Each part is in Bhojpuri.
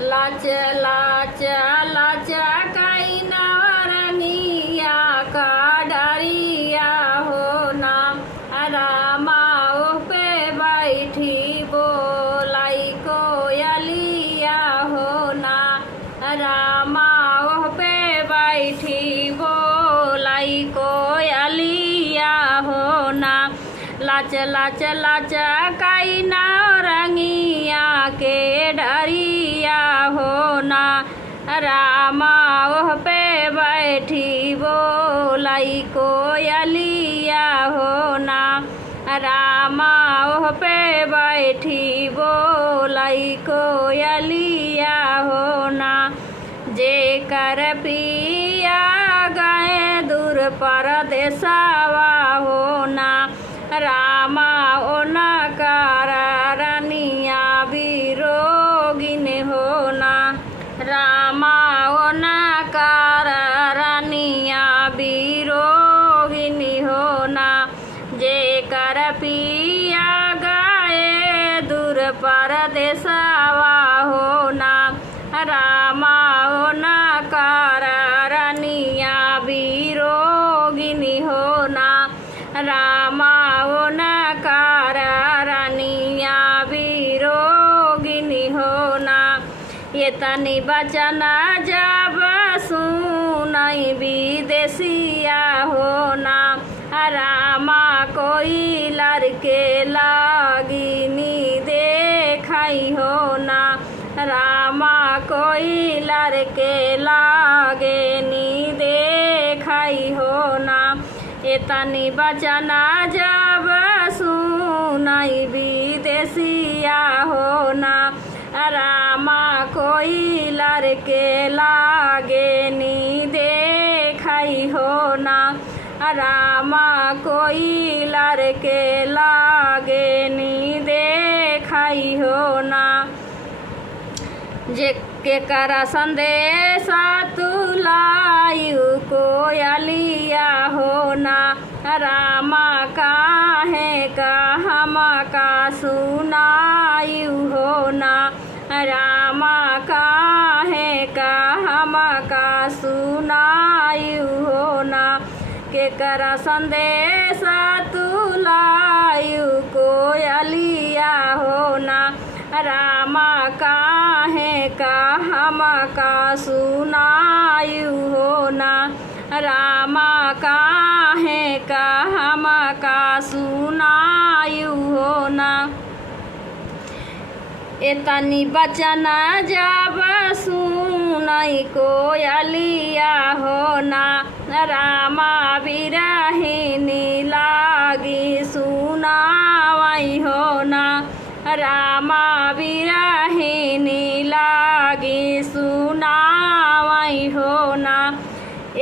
लाच लाच लाच काई नवरंगिया का डरिया हो ना रामा ओह पे बैठी बोलाई कोयलिया हो ना रामा ओह पे बैठी बोलाई कोयलिया हो ना लाच लाच लाच काई नवरंगिया के डरिया हो ना रामा ओह पे बैठी बोलाई कोयलिया हो ना रामा ओह पे बैठी बोलाई कोयलिया हो ना जेकर पिया गए दूर परदेसवा हो ना रामा ओना कारनिया बिरोगिन हो ना रामा ओना कारनिया बिरोगिन हो ना जेकर पिया गए दूर परदेसवा हो ना रामा ओना कारनिया बिरोगिन हो ना रामा ओना कारनिया बिरोगिन हो ना ये तनी बचना जब सुनाई विदेशिया हो ना रामा कोई लड़के लागिनी देखाई हो ना रामा कोई लड़के लागे नी देखाई हो ना ये तनी बचना जब सुनाई विदेशिया हो ना रामा कोई लड़के लागे नी देखाई हो ना रामा कोई लड़के लागे नी देखाई हो ना जे के करा संदेशा तुलायु कोयलिया हो ना रामा काहे का हम का सुनायु हो ना रामा काहे का हम का सुनायु हो ना के करा संदेशा तुलायु कोयलिया हो ना रामा काहे का हम का सुनायु हो ना रामा काहे का हम का सुनायु हो ना एतनी बचना जब सुनाई कोयलिया हो ना रामा बिरहिनी लागी सुनावई हो ना रामा बिरहिनी लागी सुनावई हो ना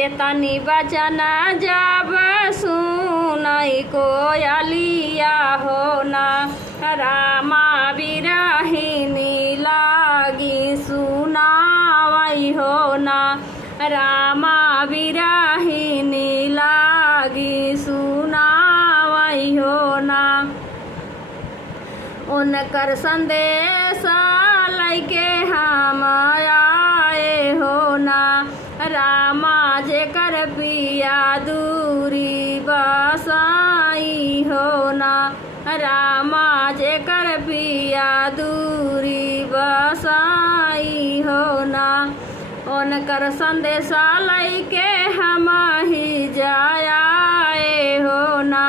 एतनी बचना जब सुनाई कोयलिया हो ना रामा बिरहिनी लागी सुनावई हो ना रामा बिरहिनी लागी सुनावई हो ना उनकर संदेशा लैके हम आए हो ना रामा जेकर पिया दूरी बसाई हो ना रामा जेकर पिया दूरी बसाई हो ना उनकर संदेशा लैके हम ही जाए हो ना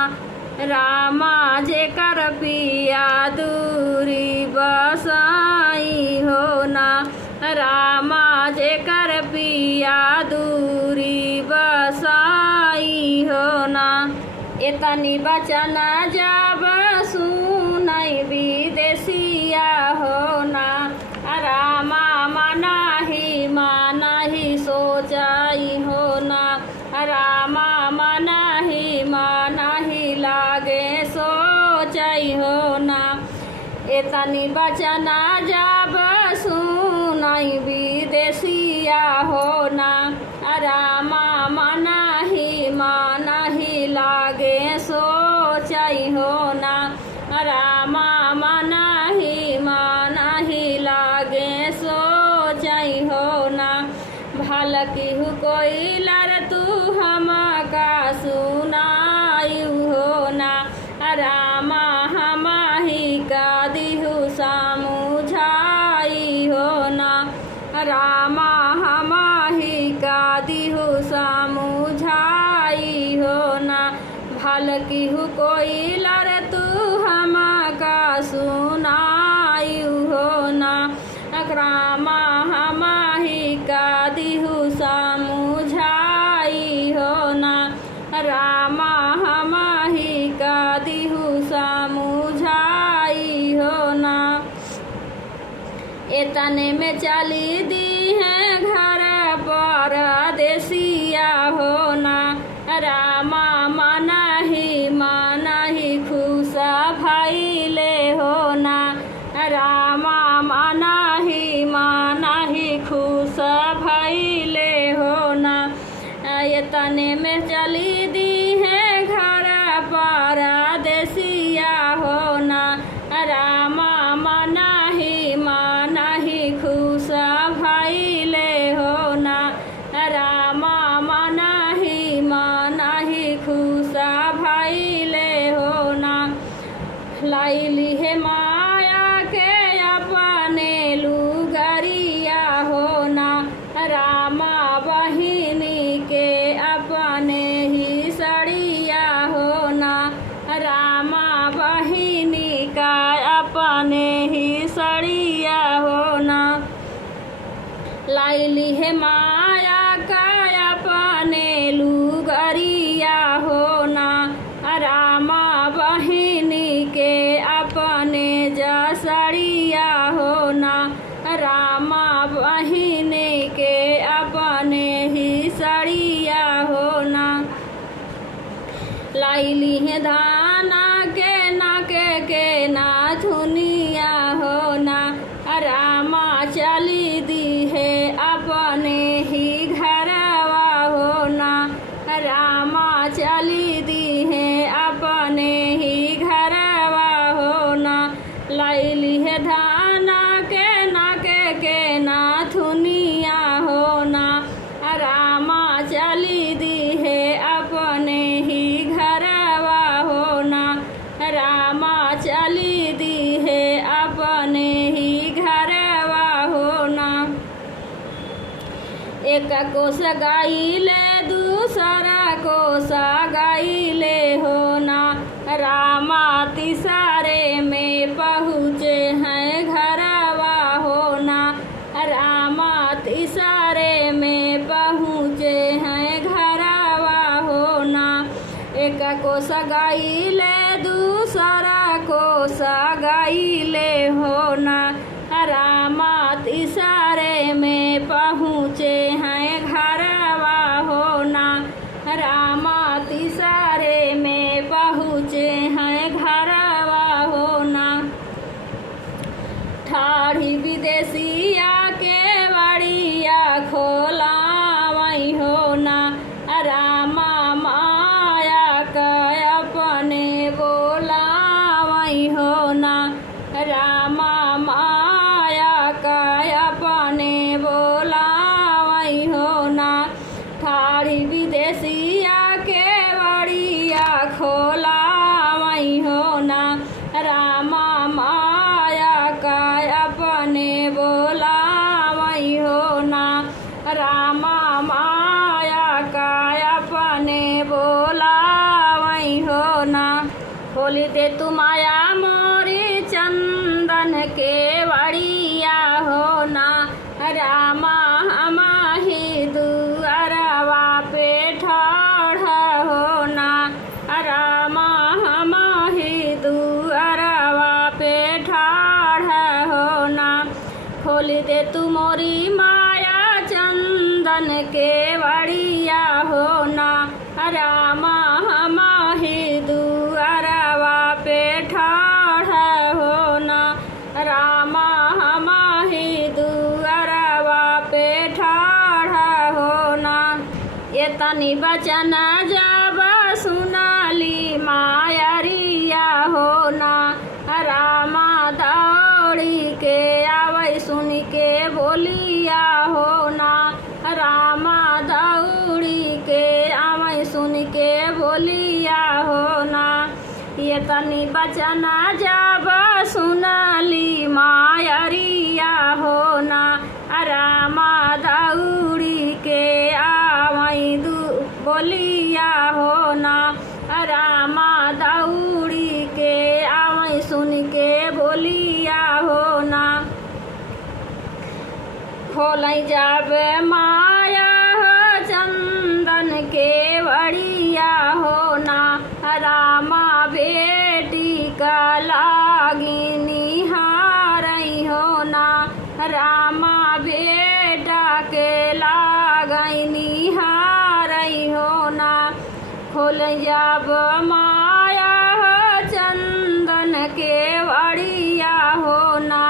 रामा जेकर पिया दूरी बसाई हो ना रामा जेकर पिया दूरी बसाई हो ना एतनी बचना जब सुनाई विदेशिया हो ना रामा माना ही सोचाई हो ना रामा माना ही लागे सोचाई हो ना एतनी बचना जब सुनाई विदेशिया हो ना रामा माना ही लागे सोचाई हो सोचाई हो ना भल केहू कोई लर तू हम का सुनाई हो ना रामा हम ही का दिहु समुझाई हो ना रामा हम ही का दिहु समुझाई हो ना भल केहू कोई लर तू हम का सुनाई हो ना रामा हम ही का दिहु समुझाई हो ना रामा हम ही का दिहु समुझाई हो ना एतने में चली दी है घर पर देसिया हो ना रामा मन ही खुश भइले हो ना रामा मन ही खुश भइले हो ना एतने में चली दी है घर पर देसिया हो ना रामा मन ही खुश भइले हो ना रामा मन ही खुश भइले हो ना लाइली है माया के अपने लुगरिया हो ना रामा बहिनी के अपने ही सड़िया हो ना रामा बहिनी का अपने ही सड़िया हो ना लाइली है माया का अपने लुगरिया हो ना रामा बहिनी के अपने जसड़िया हो ना रामा बहिनी के अपने ही सड़िया हो ना लाइली है धाना के नाथुनिया हो ना रामा चली दी है अपने ही घरवा हो ना रामा चली दी है अपने ही घरवा हो ना लाइली है धाना के नाथुनिया हो ना रामा चली दी है अपने ही घरवा हो ना रामा चली दी है अपने ही घरवा हो ना एक कोस गाइले दूसरा कोस गाइले हो ना रामा तीसरे में पहुँचे हैं घरवा हो ना रामा तीसरे में पहुँचे हैं घरवा हो ना एक कोस गाइले दूसरा कोस गाइले हो ना रामा तीसरे में पहुँचे हैं घरवा हो ना रामा तीसरे में पहुँचे हैं घरवा हो ना ठाढ़ी विदेशिया के बड़िया खोला वही हो ना रामा माया का अपने बोला वही हो ना रामा माया का अपने बोला वही हो ना ठाढ़ी विदेशिया के बड़िया खोला वही हो ना रामा माया का अपने बोला वही हो ना रामा माया का अपने बोला वही हो ना खोली दे तू माया मोरी चंदन के बड़िया हो ना रामा हम ही दुअरवा पे ठाढ़ा हो ना रामा हम ही दुअरवा पे ठाढ़ा हो ना खोली दे तू मोरी माया चंदन के बड़िया हो ना रामा हम ही दुअरवा पे ठाढ़ा हो ना रामा हम ही दुअरवा पे ठाढ़ा हो ना ये तनी बचन जब सुनाली मायरिया हो ना रामा दौड़ी के आवै सुन के बोली बोलिया हो ना रामा दौड़ी के आवे सुन के बोलिया हो ना ये तनी बचना जब सुनली मायरिया हो ना रामा दौड़ी के आवे बोलिया हो ना रामा दौड़ी के आवे सुन के बोलिया हो ना खोलै जाबे माया चंदन के बड़िया हो ना रामा बेटी का लागी निहारई हो ना रामा बेटा के लागई निहारई हो ना खोल जाब माया चंदन के बड़िया हो ना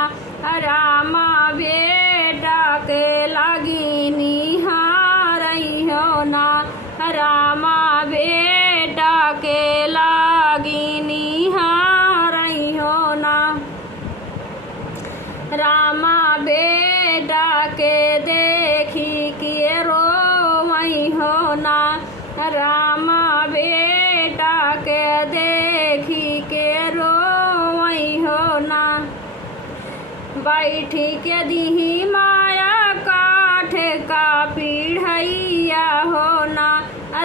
रामा बेटा के लागी निहारई हो ना रामा बेटा के लागी निहारई हो ना रामा बेटा के देखी के रोवई हो ना रामा बेटा के देखी के रोवई हो ना बैठी के दीही माया काठ का पीढ़ैया हो ना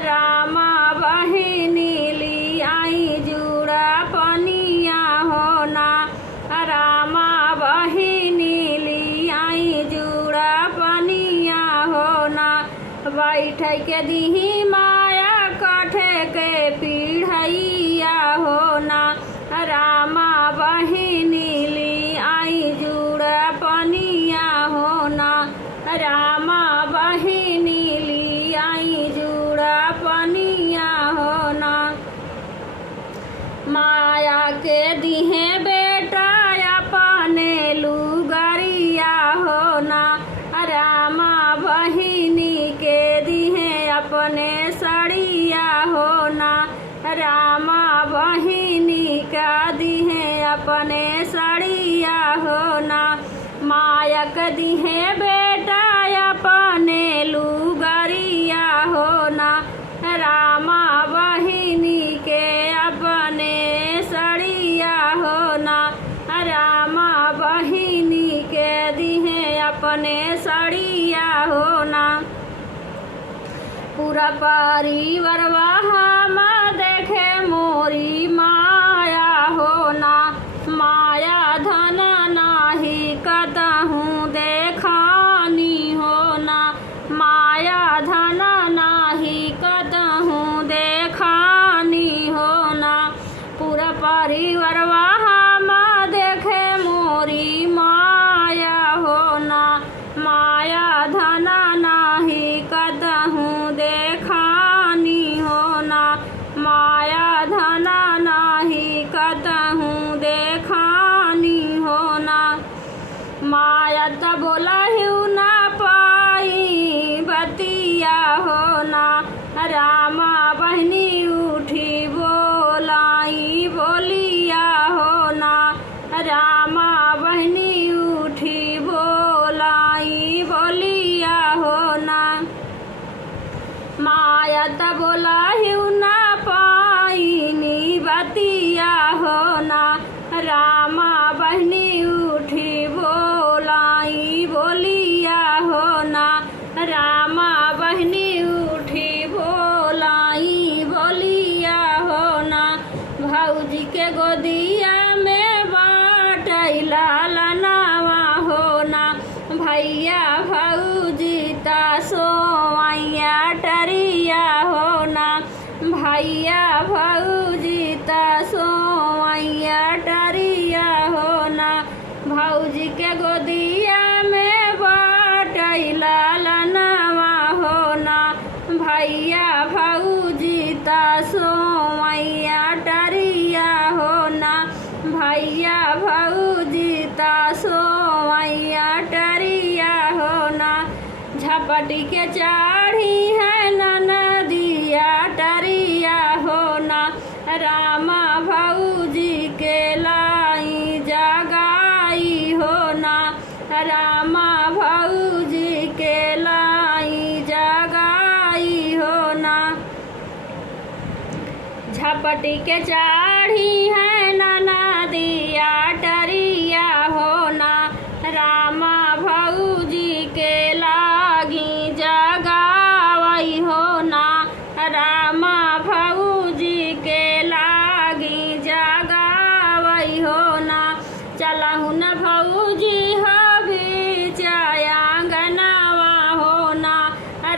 रामा बहिनी ली आई जुड़ा पनिया हो ना रामा बहिनी ली आई जुड़ा पनिया हो ना बैठ के दीही माया काठ के पीढ़ैया हो ना रामा बहिनी ली आई जुड़ा पनिया हो ना रामा बहिनी ली आई जुड़ा पनिया हो ना माया के दिहे बेटा अपने लुगरिया हो ना रामा बहिनी के दिहे अपने सड़िया हो ना रामा बहिनी का दिहे अपने सड़िया हो ना माया के दिहे बेटा अपने लुगरिया हो ना रामा बहिनी के अपने सड़िया हो ना रामा बहिनी के दिहे अपने सड़िया हो ना पूरा परिवार हम देखे मोरी माया हो ना माया धन नाही कतहूँ देखानी हो ना माया धन नाही कतहूँ देखानी हो ना पूरा परिवार हम देखे मोरी माया हो ना माया धन नाही कतहूँ देखानी हो ना माया धन नाही कतहूँ देखानी हो ना माया त बोलहिउ ना पाई बतिया हो ना रामा बहिनी उठी बोलाई बोलिया हो ना रामा बहिनी उठी बोलाई बोलिया हो ना माया त बोलहिउ ना पाई बतिया हो ना रामा बहिनी उठी बोलाई बोलिया हो ना रामा बहिनी उठी बोलाई बोलिया हो ना भौजी के गोदिया में बाटैला लनावा हो ना भैया भौजी ता सोवैया टरिया हो ना भैया भौजी ता सोवैया टरिया हो ना भौजी के गोदिया में बाटैला लनावा हो ना भैया भौजी ता सोवैया टरिया हो ना भैया भौजी ता सोवैया टरिया हो ना झपटी के चाढ़ी है नदिया टरिया हो ना रामा भौजी के लाई जगाई हो ना रामा भौ पटी के चाढ़ी है नदिया टरिया हो ना रामा भौजी के लागी जगावई हो ना रामा भौजी के लागी जगावई हो ना चलहु न भौजी हो बीच आंगनवा हो ना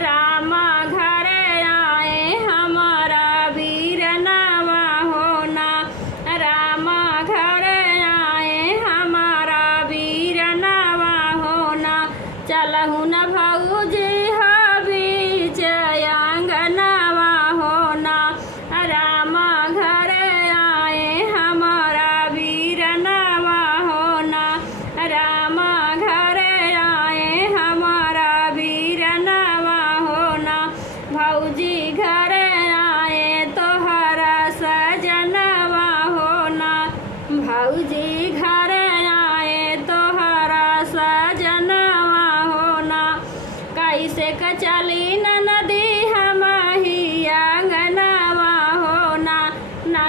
रामा घर आए हमारा वीरनवा हो ना रामा घर आए हमारा वीरनवा हो ना चलहु न भौजी हो बीच आंगनवा हो ना रामा घर आए हमारा वीरनवा हो ना रामा घर आए हमारा वीरनवा हो ना भौजी घर आए तोहरा सजनवा हो ना भौजी घर आए तोहरा सजनवा हो ना कैसे क चली नदी हमही आंगनवा हो ना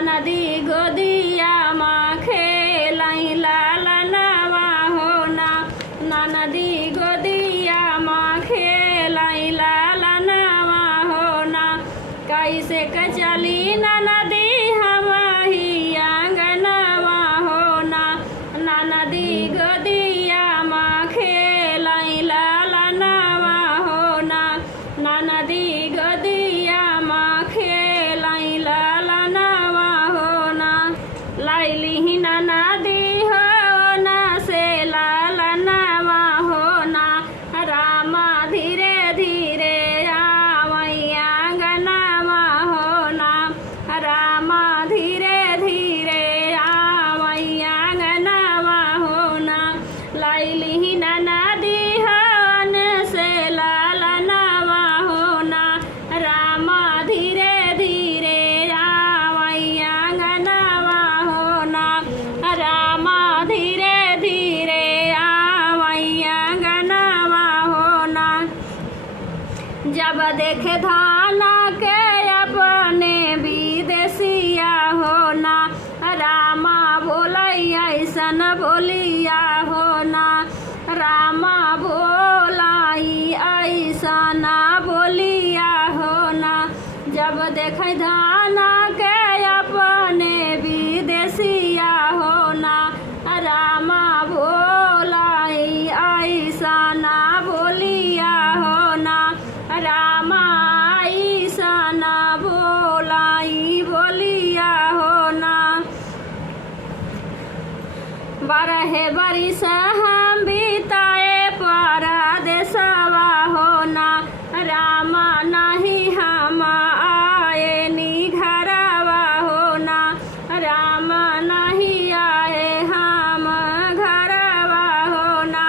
नदी गोदिया माँ खेलई लालनवा हो ना नदी गोदिया माँ खेलई लालनवा हो ना कैसे क चली नदी हमही आंगनवा हो ना नदी गोदिया माँ खेलई लालनवा हो ना नदी गोदिया माँ खेलई लालनवा हो ना लैली ही नदी हो ना से लालनवा हो ना रामा धीरे धीरे आवई आंगनवा हो ना रामा धीरे धीरे आवई आंगनवा हो ना लैली ही नदी हो न से लालनवा हो ना रामा धीरे धीरे आवई आंगनवा हो ना रामा धीरे धीरे आवई आंगनवा हो ना जब देखे धाना के अपने विदेशिया हो ना रामा बोलई ऐसन बोलिया हो ना रामा बोलाई ऐसन बोलिया हो ना जब देखे धाना के अपने विदेशिया हो ना रामा बोलाई ऐसन बोलिया हो ना रामा ऐसन बोलाई बोलिया हो ना बरहे बरिस हम बिताए परदेसवा हो ना रामा नहीं हम आए नी घरवा हो ना रामा नहीं आए हम घरवा हो ना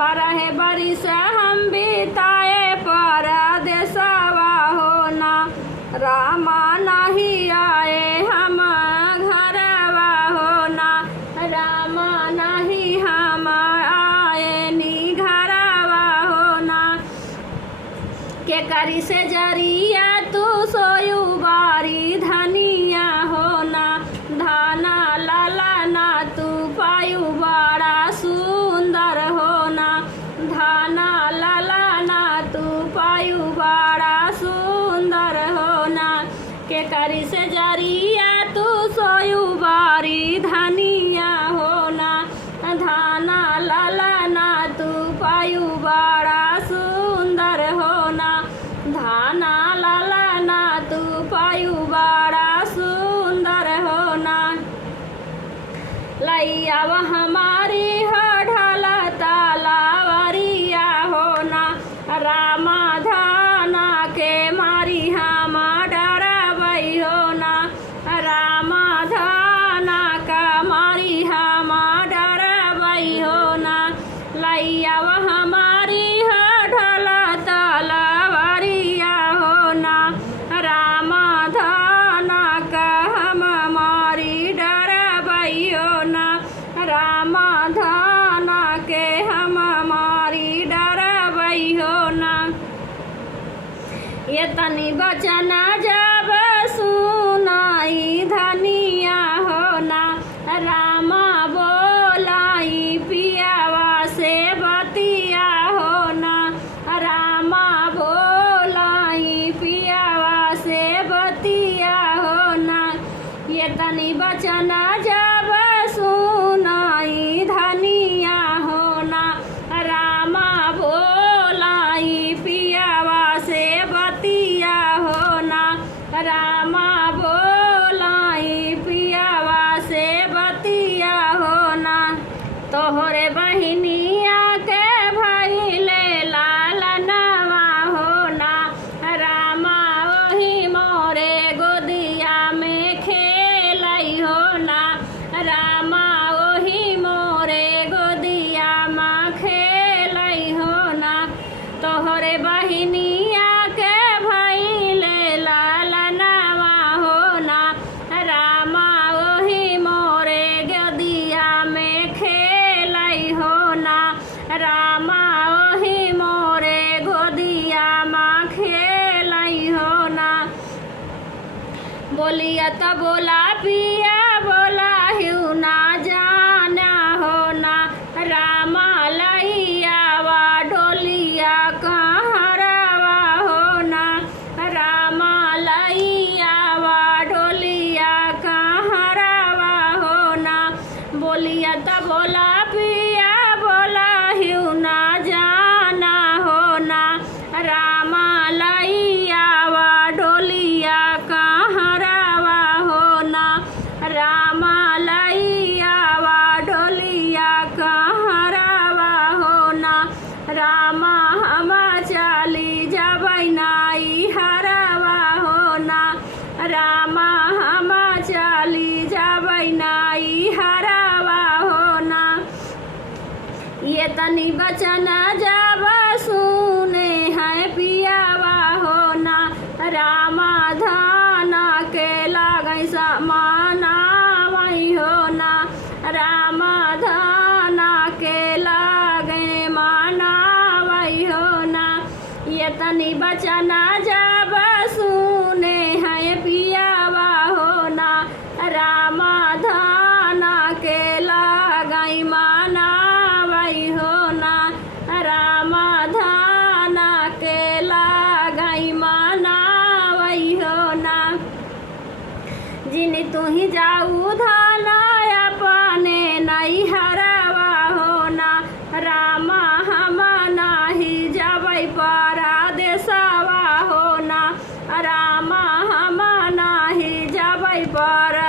बरहे बरिस हम बिताए परदेसवा हो ना रामा नहीं आए हम घरवा हो ना रामा नहीं हम आए नी घरवा हो ना के करी से जरिया तू सोयू बारी धनिया हो ना धाना लाला ना तू पायू बड़ा सुंदर हो ना धाना लाला ना तू पायू बड़ा सुंदर हो ना के करी से जरिया तू सोयू बारी धनिया हो ना धाना लाला ना तू पायू बड़ा सुंदर हो ना धाना लाला ना तू पायू बड़ा सुंदर हो ना लैया हमारी हो ढाला तालावरिया हो ना रामा धाना के मारी हम डरबई हो ना रामा धाना का मारी हम डरबई हो ना लैया हमारी हो ढाला तालावरिया हो ना रामा धाना का हम मारी डरबई हो ना रामा धाना के हम मारी डरबई हो ना ये तनी बचन जब सुनाई मोरे बहिनिया के भइले लालनवा हो ना रामा ओही मोरे गदिया में खेलै हो ना रामा ओही मोरे गोदिया में खेलै हो ना बोलिया त बोला पिया बोला हिउ ना जाना हो ना रामा लैयावा डोलिया कहरवा हो ना रामा लैयावा डोलिया कहरवा हो ना बोलिया त बोला पिया बोला हिउ ना जाना हो ना रामा लैयावा डोलिया कहरवा हो ना रामा लैयावा डोलिया कहरवा हो ना रामा हम चली जबै नाई हरवा हो ना रामा हम चली जबै नाई हरवा हो ना ये तनी बचन जब सुने हैं पियावा हो ना रामा धान के लागै समानावै हो ना रामा धान के लागै मानावै हो ना ये तनी बचन जब सुने हैं पियावा हो ना रामा धान के लागै मानावै हो ना रामा धान के लागै मानावै हो ना जिन तू ही जाऊ धान अपने नहीं हरवा हो ना रामा हम नाही जबै परदेसवा हो ना रामा हम नाही जबै पर